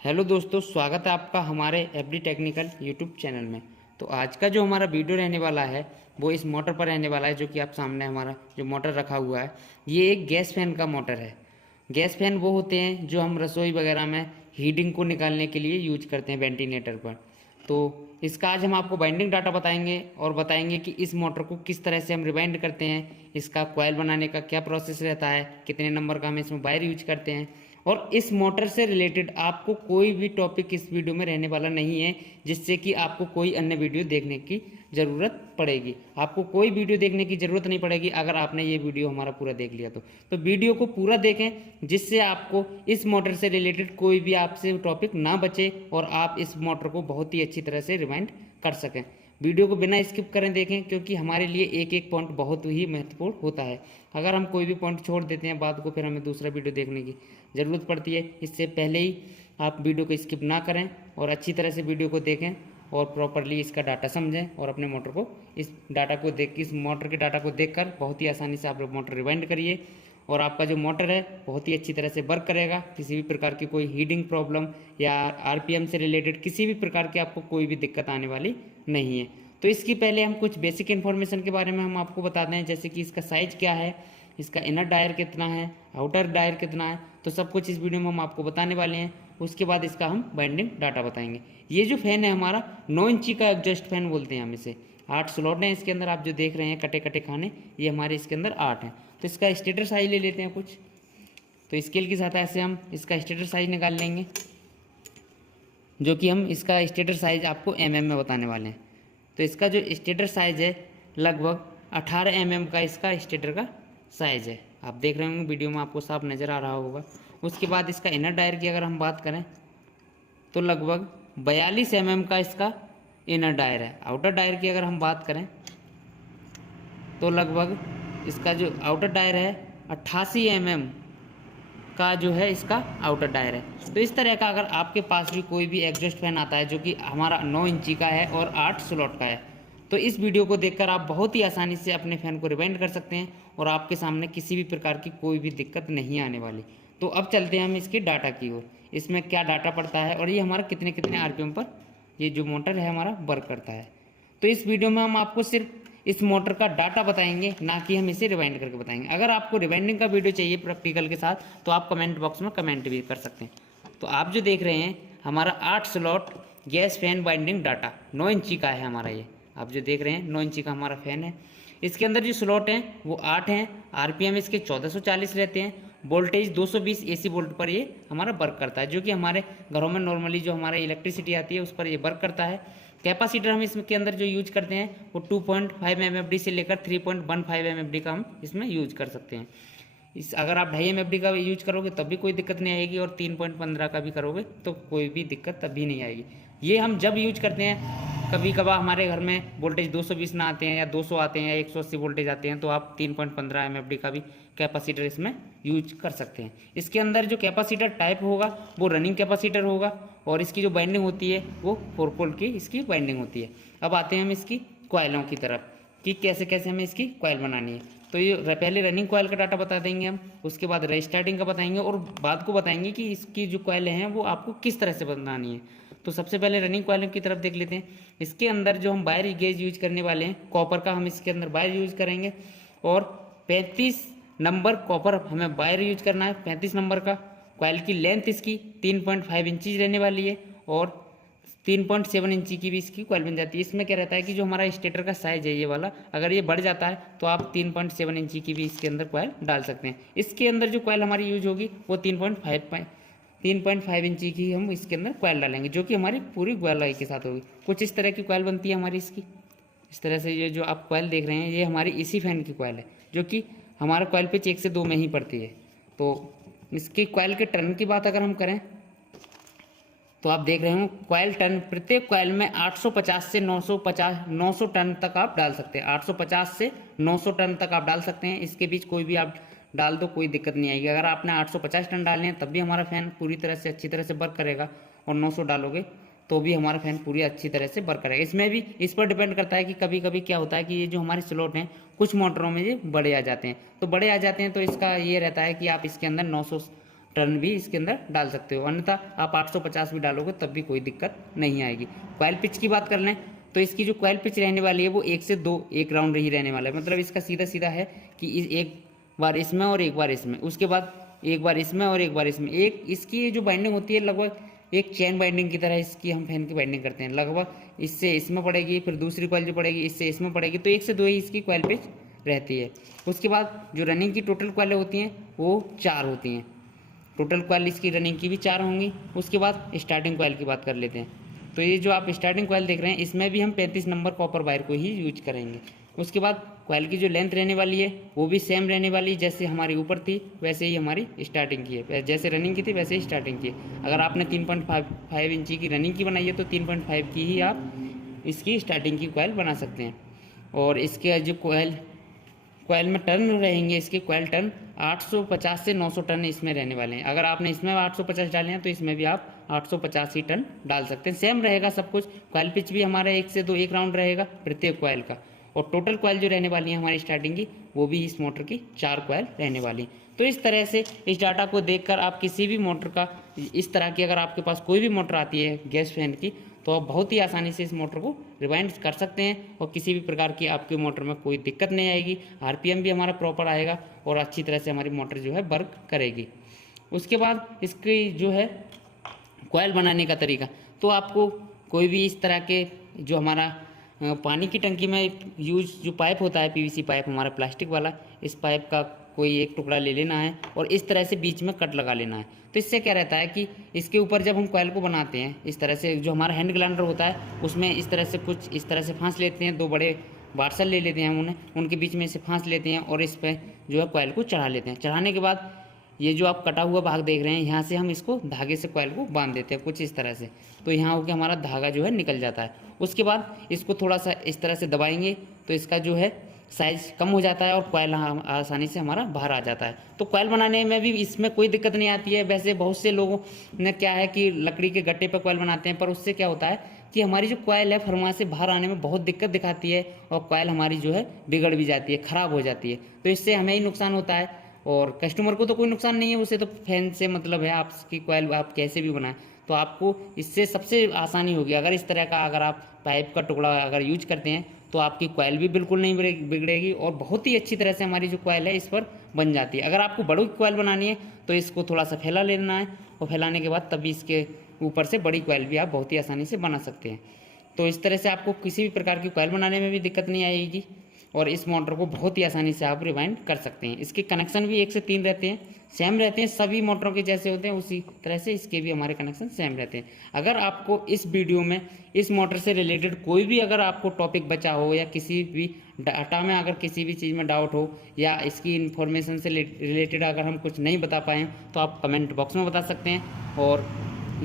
Hello दोस्तों, स्वागत है आपका हमारे एफडी टेक्निकल यूट्यूब चैनल में। तो आज का जो हमारा वीडियो रहने वाला है वो इस मोटर पर रहने वाला है, जो कि आप सामने हमारा जो मोटर रखा हुआ है ये एक गैस फैन का मोटर है। गैस फैन वो होते हैं जो हम रसोई वगैरह में हीटिंग को निकालने के लिए यूज करते हैं वेंटिलेटर पर। तो इसका आज हम आपको बाइंडिंग डाटा बताएंगे और बताएंगे कि इस मोटर को किस तरह से हम रिवाइंड करते हैं, इसका कॉयल बनाने का क्या प्रोसेस रहता है, कितने नंबर का हम इसमें वायर यूज करते हैं। और इस मोटर से रिलेटेड आपको कोई भी टॉपिक इस वीडियो में रहने वाला नहीं है जिससे कि आपको कोई अन्य वीडियो देखने की ज़रूरत पड़ेगी। आपको कोई वीडियो देखने की ज़रूरत नहीं पड़ेगी अगर आपने ये वीडियो हमारा पूरा देख लिया तो वीडियो को पूरा देखें जिससे आपको इस मोटर से रिलेटेड कोई भी आपसे टॉपिक ना बचे और आप इस मोटर को बहुत ही अच्छी तरह से रिवाइंड कर सकें। वीडियो को बिना स्किप करें देखें, क्योंकि हमारे लिए एक एक पॉइंट बहुत ही महत्वपूर्ण होता है। अगर हम कोई भी पॉइंट छोड़ देते हैं बाद को, फिर हमें दूसरा वीडियो देखने की ज़रूरत पड़ती है। इससे पहले ही आप वीडियो को स्किप ना करें और अच्छी तरह से वीडियो को देखें और प्रॉपरली इसका डाटा समझें और अपने मोटर को इस मोटर के डाटा को देखकर बहुत ही आसानी से आप मोटर रिवाइंड करिए और आपका जो मोटर है बहुत ही अच्छी तरह से वर्क करेगा। किसी भी प्रकार की कोई हीटिंग प्रॉब्लम या आरपीएम से रिलेटेड किसी भी प्रकार की आपको कोई भी दिक्कत आने वाली नहीं है। तो इसकी पहले हम कुछ बेसिक इन्फॉर्मेशन के बारे में हम आपको बताते हैं, जैसे कि इसका साइज क्या है, इसका इनर डायर कितना है, आउटर डायर कितना है, तो सब कुछ इस वीडियो में हम आपको बताने वाले हैं। उसके बाद इसका हम बाइंडिंग डाटा बताएंगे। ये जो फैन है हमारा 9 इंची का एग्जॉस्ट फैन बोलते हैं हम इसे। 8 स्लॉट हैं इसके अंदर, आप जो देख रहे हैं कटे कटे खाने, ये हमारे इसके अंदर 8 हैं। तो इसका स्टेटर साइज ले लेते हैं कुछ। तो स्केल की सहायता से हम इसका स्टेटर साइज निकाल लेंगे, जो कि हम इसका स्टेटर साइज आपको एमएम में बताने वाले हैं। तो इसका जो स्टेटर साइज है लगभग 18 एमएम का इसका स्टेटर का साइज है। आप देख रहे होंगे वीडियो में, आपको साफ नज़र आ रहा होगा। उसके बाद इसका इनर डायर की अगर हम बात करें तो लगभग 42 एमएम का इसका इनर डायर है। आउटर डायर की अगर हम बात करें तो लगभग इसका जो आउटर डायर है 88 एमएम का जो है इसका आउटर डायर है। तो इस तरह का अगर आपके पास भी कोई भी एग्जॉस्ट फैन आता है जो कि हमारा 9 इंची का है और 8 स्लॉट का है, तो इस वीडियो को देखकर आप बहुत ही आसानी से अपने फ़ैन को रिवाइंड कर सकते हैं और आपके सामने किसी भी प्रकार की कोई भी दिक्कत नहीं आने वाली। तो अब चलते हैं हम इसके डाटा की ओर, इसमें क्या डाटा पड़ता है और ये हमारा कितने कितने आरपीएम पर ये जो मोटर है हमारा वर्क करता है। तो इस वीडियो में हम आपको सिर्फ इस मोटर का डाटा बताएंगे, ना कि हम इसे रिवाइंड करके बताएंगे। अगर आपको रिवाइंडिंग का वीडियो चाहिए प्रैक्टिकल के साथ तो आप कमेंट बॉक्स में कमेंट भी कर सकते हैं। तो आप जो देख रहे हैं हमारा 8 slot gas fan binding data 9 इंची का है हमारा। ये आप जो देख रहे हैं 9 इंची का हमारा फैन है। इसके अंदर जो स्लॉट हैं वो 8 हैं। आरपीएम इसके 1440 रहते हैं। वोल्टेज 220 एसी वोल्ट पर ये हमारा वर्क करता है, जो कि हमारे घरों में नॉर्मली जो हमारे इलेक्ट्रिसिटी आती है उस पर ये वर्क करता है। कैपेसिटर हम इसके अंदर जो यूज करते हैं वो 2.5 MFD से लेकर 3.15 MFD का हम इसमें यूज कर सकते हैं। अगर आप 2.5 MFD का यूज करोगे तब भी कोई दिक्कत नहीं आएगी और 3.15 का भी करोगे तो कोई भी दिक्कत तब भी नहीं आएगी। ये हम जब यूज करते हैं, कभी कभार हमारे घर में वोल्टेज 220 ना आते हैं या 200 आते हैं या 180 वोल्टेज आते हैं, तो आप 3.15 MFD का भी कैपेसिटर इसमें यूज कर सकते हैं। इसके अंदर जो कैपेसिटर टाइप होगा वो रनिंग कैपेसिटर होगा और इसकी जो बाइंडिंग होती है वो 4 पोल की इसकी बाइंडिंग होती है। अब आते हैं हम इसकी कॉइलों की तरफ कि कैसे कैसे हमें इसकी कॉइल बनानी है। तो ये पहले रनिंग कॉइल का डाटा बता देंगे हम, उसके बाद रीस्टार्टिंग का बताएंगे और बाद को बताएंगे कि इसकी जो कॉइलें हैं वो आपको किस तरह से बनानी है। तो सबसे पहले रनिंग कॉइल की तरफ देख लेते हैं। इसके अंदर जो हम वायर गेज यूज करने वाले हैं कॉपर का, हम इसके अंदर वायर यूज करेंगे और 35 नंबर कॉपर हमें वायर यूज करना है। 35 नंबर का कॉइल की लेंथ इसकी 3.5 इंची रहने वाली है और 3.7 इंची की भी इसकी कॉइल बन जाती है। इसमें क्या रहता है कि जो हमारा स्टेटर का साइज है ये वाला, अगर ये बढ़ जाता है तो आप 3.7 इंची की भी इसके अंदर कॉइल डाल सकते हैं। इसके अंदर जो कॉइल हमारी यूज होगी वो 3.5 इंची की हम इसके अंदर कॉइल डालेंगे, जो कि हमारी पूरी गोलाई के साथ होगी। कुछ इस तरह की कॉइल बनती है हमारी इसकी। इस तरह से ये जो आप कॉइल देख रहे हैं ये हमारी इसी फैन की कॉइल है, जो कि हमारा कॉइल पिच 1 से 2 में ही पड़ती है। तो इसकी कॉइल के टर्न की बात अगर हम करें तो आप देख रहे हो कॉइल टर्न, प्रत्येक कॉइल में 850 से 900 टन तक आप डाल सकते हैं। 850 से 900 टन तक आप डाल सकते हैं। इसके बीच कोई भी आप डाल दो, कोई दिक्कत नहीं आएगी। अगर आपने 850 टन डालने हैं तब भी हमारा फैन पूरी तरह से अच्छी तरह से वर्क करेगा और 900 डालोगे तो भी हमारा फैन पूरी अच्छी तरह से वर्क करेगा। इसमें भी इस पर डिपेंड करता है कि कभी कभी क्या होता है कि ये जो हमारे स्लॉट हैं कुछ मोटरों में ये बड़े आ जाते हैं। तो बड़े आ जाते हैं तो इसका ये रहता है कि आप इसके अंदर 900 टर्न भी इसके अंदर डाल सकते हो, अन्यथा आप 850 भी डालोगे तब भी कोई दिक्कत नहीं आएगी। कॉइल पिच की बात कर लें तो इसकी जो कॉइल पिच रहने वाली है वो 1 से 2 एक राउंड ही रहने वाला है। मतलब इसका सीधा सीधा है कि एक बार इसमें और एक बार इसमें, उसके बाद एक बार इसमें और एक बार इसमें। एक इसकी जो बाइंडिंग होती है लगभग एक चेन बाइंडिंग की तरह इसकी हम फैन की बाइंडिंग करते हैं। लगभग इससे इसमें पड़ेगी, फिर दूसरी कॉइल जो पड़ेगी इससे इसमें पड़ेगी, तो 1 से 2 ही इसकी कॉइल पिच रहती है। उसके बाद जो रनिंग की टोटल कॉइलें होती हैं वो 4 होती हैं। टोटल कॉइल इसकी रनिंग की भी 4 होंगी। उसके बाद स्टार्टिंग कॉइल की बात कर लेते हैं। तो ये जो आप स्टार्टिंग कॉइल देख रहे हैं इसमें भी हम 35 नंबर कॉपर वायर को ही यूज करेंगे। उसके बाद कॉइल की जो लेंथ रहने वाली है वो भी सेम रहने वाली है, जैसे हमारी ऊपर थी वैसे ही हमारी स्टार्टिंग की है, जैसे रनिंग की थी वैसे ही स्टार्टिंग की है। अगर आपने 3.5 इंची की रनिंग की बनाई है तो 3.5 की ही आप इसकी स्टार्टिंग की कॉइल बना सकते हैं। और इसके जो कॉइल में टर्न रहेंगे, इसके कॉइल टर्न 850 से 900 टर्न इसमें रहने वाले हैं। अगर आपने इसमें 850 डाले हैं तो इसमें भी आप 850 ही टर्न डाल सकते हैं। सेम रहेगा सब कुछ। कॉइल पिच भी हमारा 1 से 2 एक राउंड रहेगा प्रत्येक कॉइल का। और टोटल कॉइल जो रहने वाली है हमारी स्टार्टिंग की वो भी इस मोटर की 4 कॉइल रहने वाली। तो इस तरह से इस डाटा को देखकर आप किसी भी मोटर का, इस तरह की अगर आपके पास कोई भी मोटर आती है गैस फैन की, तो आप बहुत ही आसानी से इस मोटर को रिवाइंड कर सकते हैं और किसी भी प्रकार की आपकी मोटर में कोई दिक्कत नहीं आएगी। आरपीएम भी हमारा प्रॉपर आएगा और अच्छी तरह से हमारी मोटर जो है वर्क करेगी। उसके बाद इसकी जो है कॉइल बनाने का तरीका, तो आपको कोई भी इस तरह के जो हमारा पानी की टंकी में यूज जो पाइप होता है, पीवीसी पाइप हमारा प्लास्टिक वाला, इस पाइप का कोई एक टुकड़ा ले लेना है और इस तरह से बीच में कट लगा लेना है। तो इससे क्या रहता है कि इसके ऊपर जब हम कॉइल को बनाते हैं इस तरह से, जो हमारा हैंड ग्लाइंडर होता है उसमें इस तरह से कुछ इस तरह से फांस लेते हैं, 2 बड़े बार्सल ले लेते हैं उनके बीच में से फांस लेते हैं और इस पर जो है कॉइल को चढ़ा लेते हैं। चढ़ाने के बाद ये जो आप कटा हुआ भाग देख रहे हैं यहाँ से हम इसको धागे से कॉइल को बांध देते हैं कुछ इस तरह से, तो यहाँ होकर हमारा धागा जो है निकल जाता है। उसके बाद इसको थोड़ा सा इस तरह से दबाएंगे तो इसका जो है साइज़ कम हो जाता है और कॉइल आसानी से हमारा बाहर आ जाता है। तो कॉइल बनाने में भी इसमें कोई दिक्कत नहीं आती है। वैसे बहुत से लोगों ने क्या है कि लकड़ी के गट्टे पर कॉइल बनाते हैं, पर उससे क्या होता है कि हमारी जो कॉइल है फरमा से बाहर आने में बहुत दिक्कत दिखाती है और कॉइल हमारी जो है बिगड़ भी जाती है, ख़राब हो जाती है। तो इससे हमें ही नुकसान होता है और कस्टमर को तो कोई नुकसान नहीं है, उसे तो फैन से मतलब है। आपकी कॉइल आप कैसे भी बनाएं तो आपको इससे सबसे आसानी होगी। अगर इस तरह का अगर आप पाइप का टुकड़ा अगर यूज करते हैं तो आपकी कॉइल भी बिल्कुल नहीं बिगड़ेगी और बहुत ही अच्छी तरह से हमारी जो कॉइल है इस पर बन जाती है। अगर आपको बड़ी कॉइल बनानी है तो इसको थोड़ा सा फैला लेना है और फैलाने के बाद तभी इसके ऊपर से बड़ी कॉइल भी आप बहुत ही आसानी से बना सकते हैं। तो इस तरह से आपको किसी भी प्रकार की कॉइल बनाने में भी दिक्कत नहीं आएगी और इस मोटर को बहुत ही आसानी से आप रिवाइंड कर सकते हैं। इसके कनेक्शन भी 1 से 3 रहते हैं, सेम रहते हैं, सभी मोटरों के जैसे होते हैं उसी तरह से इसके भी हमारे कनेक्शन सेम रहते हैं। अगर आपको इस वीडियो में इस मोटर से रिलेटेड कोई भी अगर आपको टॉपिक बचा हो या किसी भी डाटा में अगर किसी भी चीज़ में डाउट हो या इसकी इन्फॉर्मेशन से रिलेटेड अगर हम कुछ नहीं बता पाएँ तो आप कमेंट बॉक्स में बता सकते हैं और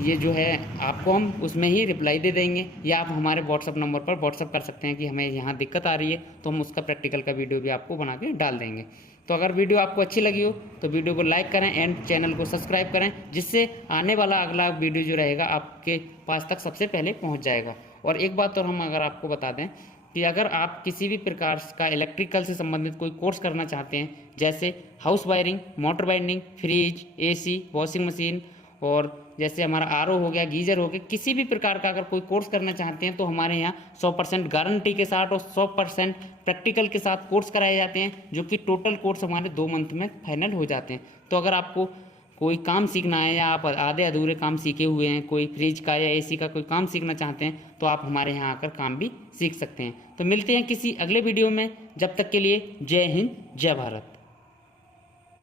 ये जो है आपको हम उसमें ही रिप्लाई दे देंगे, या आप हमारे व्हाट्सअप नंबर पर व्हाट्सअप कर सकते हैं कि हमें यहाँ दिक्कत आ रही है, तो हम उसका प्रैक्टिकल का वीडियो भी आपको बना के डाल देंगे। तो अगर वीडियो आपको अच्छी लगी हो तो वीडियो को लाइक करें एंड चैनल को सब्सक्राइब करें, जिससे आने वाला अगला वीडियो जो रहेगा आपके पास तक सबसे पहले पहुँच जाएगा। और एक बात और हम अगर आपको बता दें कि अगर आप किसी भी प्रकार का इलेक्ट्रिकल से संबंधित कोई कोर्स करना चाहते हैं, जैसे house wiring, motor binding, fridge, AC, washing machine और जैसे हमारा RO हो गया, गीजर हो गया, किसी भी प्रकार का अगर कोई कोर्स करना चाहते हैं तो हमारे यहाँ 100% गारंटी के साथ और 100% प्रैक्टिकल के साथ कोर्स कराए जाते हैं, जो कि टोटल कोर्स हमारे 2 मंथ में फाइनल हो जाते हैं। तो अगर आपको कोई काम सीखना है या आप आधे अधूरे काम सीखे हुए हैं, कोई फ्रिज का या AC का कोई काम सीखना चाहते हैं तो आप हमारे यहाँ आकर काम भी सीख सकते हैं। तो मिलते हैं किसी अगले वीडियो में, जब तक के लिए जय हिंद, जय भारत।